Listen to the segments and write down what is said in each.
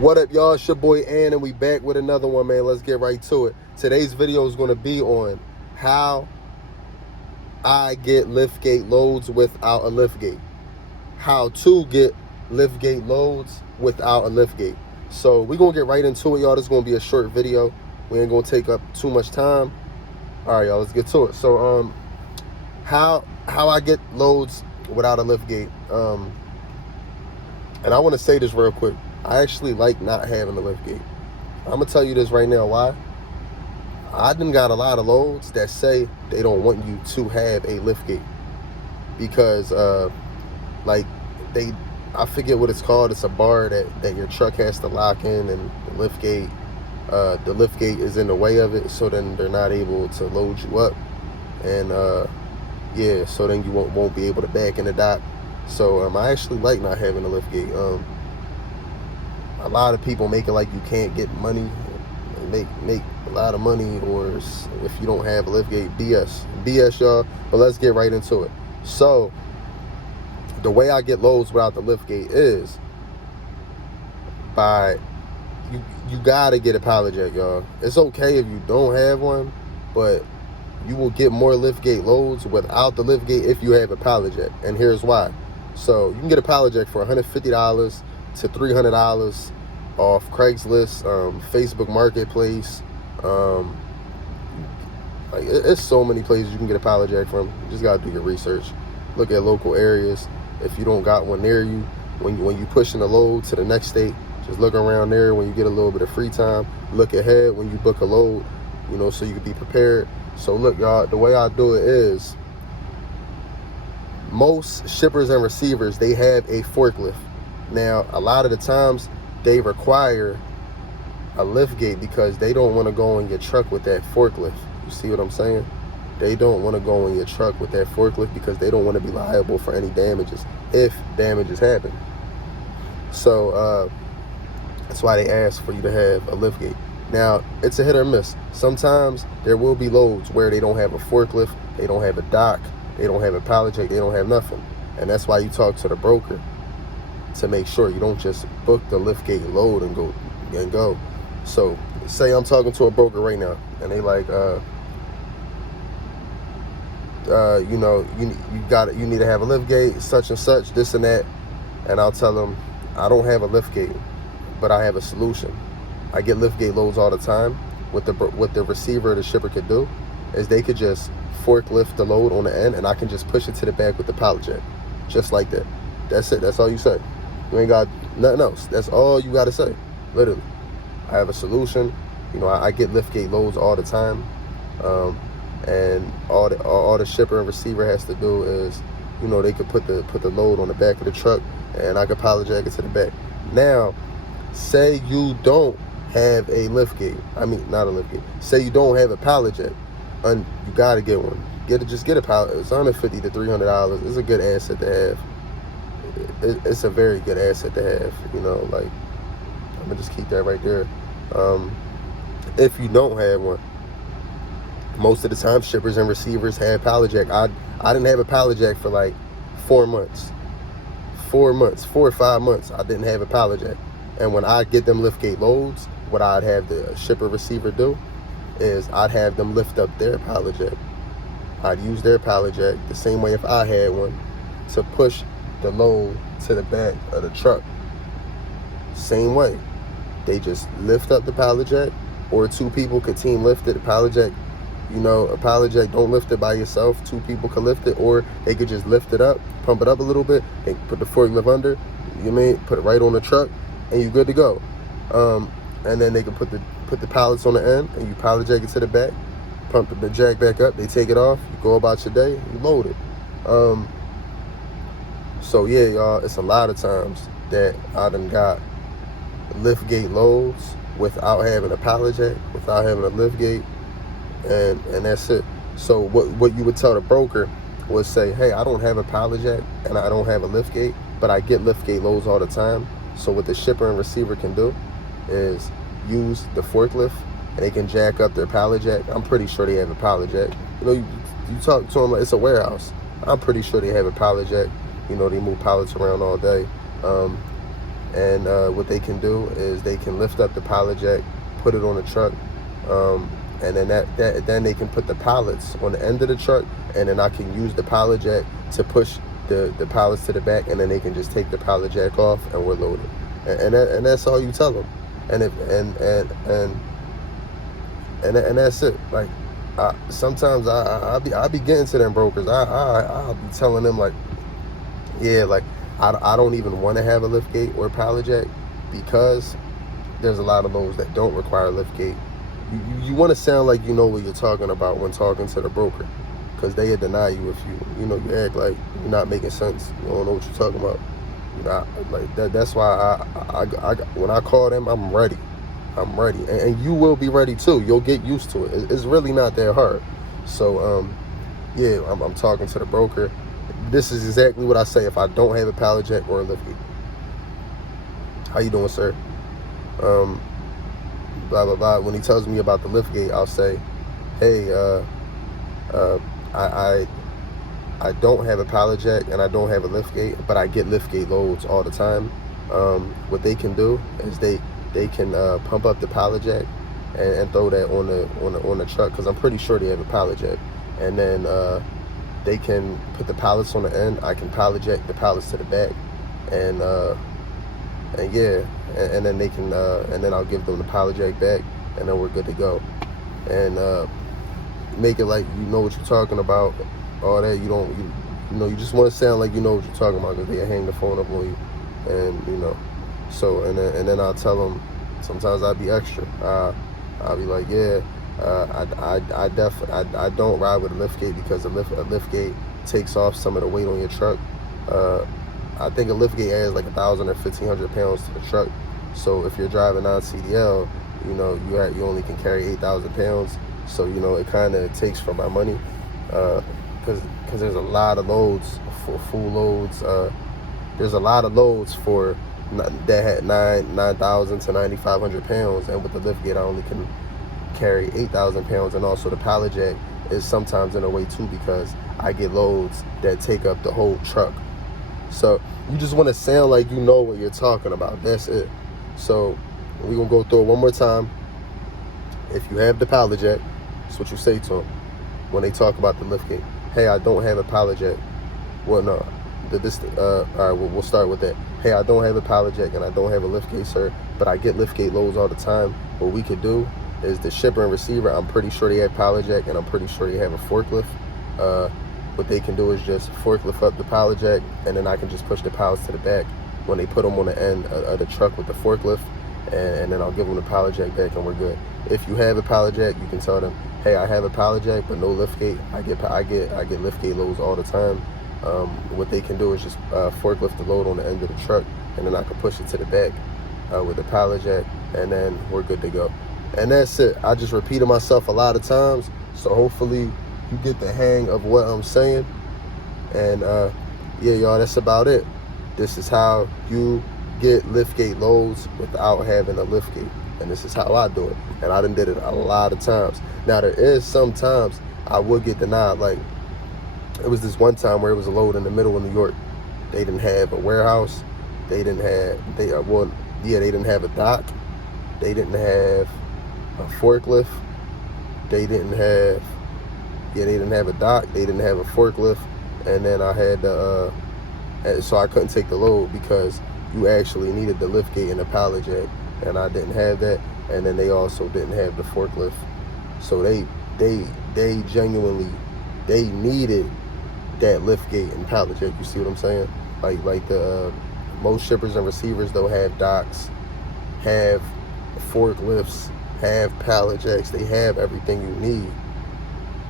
What up, y'all? It's your boy Ann, and we back with another one, man. Let's get right to it. Today's video is going to be on how I get liftgate loads without a liftgate. How to get liftgate loads without a liftgate. So we're going to get right into it, y'all. This is going to be a short video. We ain't going to take up too much time. All right, y'all, let's get to it. So how I get loads without a liftgate. And I want to say this real quick. I actually like not having a liftgate. I'm going to tell you this right now. Why? I done got a lot of loads that say they don't want you to have a liftgate. Because, I forget what it's called. It's a bar that your truck has to lock in, and the liftgate is in the way of it. So then they're not able to load you up. And, yeah, so then you won't be able to back in the dock. So, I actually like not having a liftgate. A lot of people make it like you can't get money, make a lot of money, or if you don't have a liftgate. BS, y'all. But let's get right into it. So the way I get loads without the liftgate is by you gotta get a pallet jack, y'all. It's okay if you don't have one, but you will get more liftgate loads without the liftgate if you have a pallet jack. And here's why. So you can get a pallet jack for $150 to $300 off Craigslist, Facebook Marketplace. It's so many places you can get a pallet jack from. You just gotta do your research. Look at local areas. If you don't got one near you, when you pushing a load to the next state, just look around there. When you get a little bit of free time, look ahead when you book a load, so you can be prepared. So look, y'all, the way I do it is, most shippers and receivers, they have a forklift. Now, a lot of the times they require a liftgate because they don't want to go in your truck with that forklift. You see what I'm saying? They don't want to go in your truck with that forklift because they don't want to be liable for any damages if damages happen. So that's why they ask for you to have a liftgate. Now, it's a hit or miss. Sometimes there will be loads where they don't have a forklift, they don't have a dock, they don't have a pallet jack, they don't have nothing. And that's why you talk to the broker to make sure you don't just book the liftgate load and go. So say I'm talking to a broker right now, and they like, you need to have a liftgate, such and such, this and that. And I'll tell them, I don't have a liftgate, but I have a solution. I get liftgate loads all the time. What the receiver or the shipper could do is they could just forklift the load on the end, and I can just push it to the back with the pallet jack, just like that. That's it. That's all you say. You ain't got nothing else. That's all you got to say, literally. I have a solution. I get liftgate loads all the time, and all the shipper and receiver has to do is, they could put the load on the back of the truck, and I could pallet jack it to the back. Now, say you don't have a liftgate. Not a liftgate. Say you don't have a pallet jack, and you got to get one. Just get a pallet. It's $150 to $300. It's a good asset to have. It's a very good asset to have. I'm gonna just keep that right there. If you don't have one, most of the time shippers and receivers have pallet jack. I didn't have a pallet jack for like 4 months. 4 or 5 months, I didn't have a pallet jack. And when I get them liftgate loads, what I'd have the shipper receiver do is I'd have them lift up their pallet jack. I'd use their pallet jack the same way if I had one to push the load to the back of the truck. Same way. They just lift up the pallet jack, or 2 people could team lift it. The pallet jack, a pallet jack, don't lift it by yourself. 2 people could lift it, or they could just lift it up, pump it up a little bit, and put the forklift under, put it right on the truck, and you're good to go. And then they can put the pallets on the end, and you pallet jack it to the back, pump the jack back up, they take it off, you go about your day, you load it. So yeah, y'all, it's a lot of times that I done got liftgate loads without having a pallet jack, without having a liftgate, and that's it. So what you would tell the broker was say, hey, I don't have a pallet jack and I don't have a liftgate, but I get liftgate loads all the time. So what the shipper and receiver can do is use the forklift, and they can jack up their pallet jack. I'm pretty sure they have a pallet jack. You talk to them like it's a warehouse. I'm pretty sure they have a pallet jack. They move pallets around all day. And what they can do is they can lift up the pallet jack, put it on the truck, and then then they can put the pallets on the end of the truck, and then I can use the pallet jack to push the pallets to the back, and then they can just take the pallet jack off, and we're loaded. And that's all you tell them. And that's it. Like, sometimes I be getting to them brokers. I'll be telling them, like, yeah, like, I don't even want to have a lift gate or pallet jack, because there's a lot of those that don't require lift gate. You want to sound like you know what you're talking about when talking to the broker, because they deny you if you act like you're not making sense. You don't know what you're talking about. Like that. That's why I when I call them, I'm ready. I'm ready, and you will be ready too. You'll get used to it. It's really not that hard. So yeah, I'm talking to the broker. This is exactly what I say if I don't have a pallet jack or a lift gate. How you doing, sir? Blah blah blah. When he tells me about the lift gate, I'll say, hey, I don't have a pallet jack and I don't have a lift gate, but I get lift gate loads all the time. What they can do is they can pump up the pallet jack and throw that on the truck, because I'm pretty sure they have a pallet jack, and then they can put the pallets on the end. I can pallet jack the pallets to the back, and yeah, and then they can and then I'll give them the pallet jack back, and then we're good to go. And make it like you know what you're talking about. All that you just want to sound like you know what you're talking about, because they hang the phone up on you, and so and then I'll tell them. Sometimes I'll be extra. I'll be like, yeah, I don't ride with a lift gate, because a lift gate takes off some of the weight on your truck. I think a lift gate adds like 1,000 or 1,500 pounds to the truck. So if you're driving on CDL, you only can carry 8,000 pounds. So it kind of takes from my money, because there's a lot of loads for full loads. There's a lot of loads for that had 9,000 to 9,500 pounds, and with the lift gate I only can carry 8,000 pounds. And also the pallet jack is sometimes in a way too, because I get loads that take up the whole truck. So you just want to sound like you know what you're talking about. That's it. So we're gonna go through it one more time. If you have the pallet jack, that's what you say to them when they talk about the lift gate. Hey, I don't have a pallet jack. Well, no. All right, we'll start with that. Hey, I don't have a pallet jack and I don't have a lift gate, sir, but I get lift gate loads all the time. What we could do is the shipper and receiver, I'm pretty sure they have pallet jack, and I'm pretty sure they have a forklift. What they can do is just forklift up the pallet jack, and then I can just push the pallets to the back when they put them on the end of the truck with the forklift, and then I'll give them the pallet jack back, and we're good. If you have a pallet jack, you can tell them, hey, I have a pallet jack but no lift gate. I get lift gate loads all the time. What they can do is just forklift the load on the end of the truck, and then I can push it to the back with the pallet jack, and then we're good to go. And that's it. I just repeated myself a lot of times, so hopefully you get the hang of what I'm saying. And yeah, y'all, that's about it. This is how you get liftgate loads without having a liftgate, and this is how I do it. And I done did it a lot of times. Now there is sometimes I would get denied. Like, it was this one time where it was a load in the middle of New York. They didn't have a warehouse. They didn't have they didn't have a dock. They didn't have a forklift. They didn't have a dock. They didn't have a forklift. And then I had to so I couldn't take the load because you actually needed the lift gate and the pallet jack, and I didn't have that. And then they also didn't have the forklift. So they genuinely needed that lift gate and pallet jack. You see what I'm saying? Like the most shippers and receivers, they'll have docks, have forklifts, have pallet jacks. They have everything you need.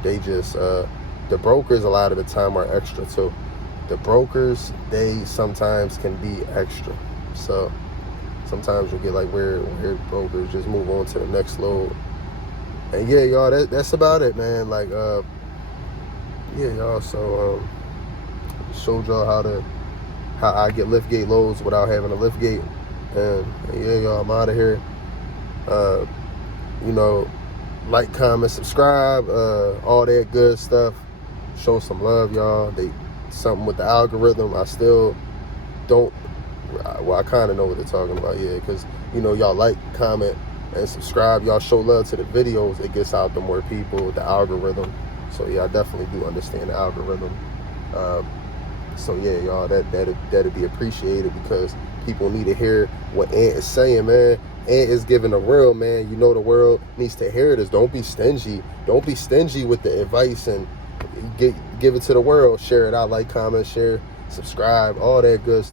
They just the brokers a lot of the time are extra too. The brokers, they sometimes can be extra. So sometimes you'll get like weird brokers just move on to the next load. And yeah, y'all, that's about it, man. Like yeah, y'all, so showed y'all how I get liftgate loads without having a liftgate. And yeah, y'all, I'm out of here. Like, comment, subscribe, all that good stuff. Show some love, y'all. Something with the algorithm. I still don't Well, I kind of know what they're talking about, yeah, because, you know, y'all like, comment, and subscribe. Y'all show love to the videos. It gets out to more people, the algorithm. So, yeah, I definitely do understand the algorithm. So, yeah, y'all, that'd be appreciated, because people need to hear what Ant is saying, man. Ant is giving the world, man. You know, the world needs to hear this. Don't be stingy. Don't be stingy with the advice, and give it to the world. Share it out, like, comment, share, subscribe, all that good stuff.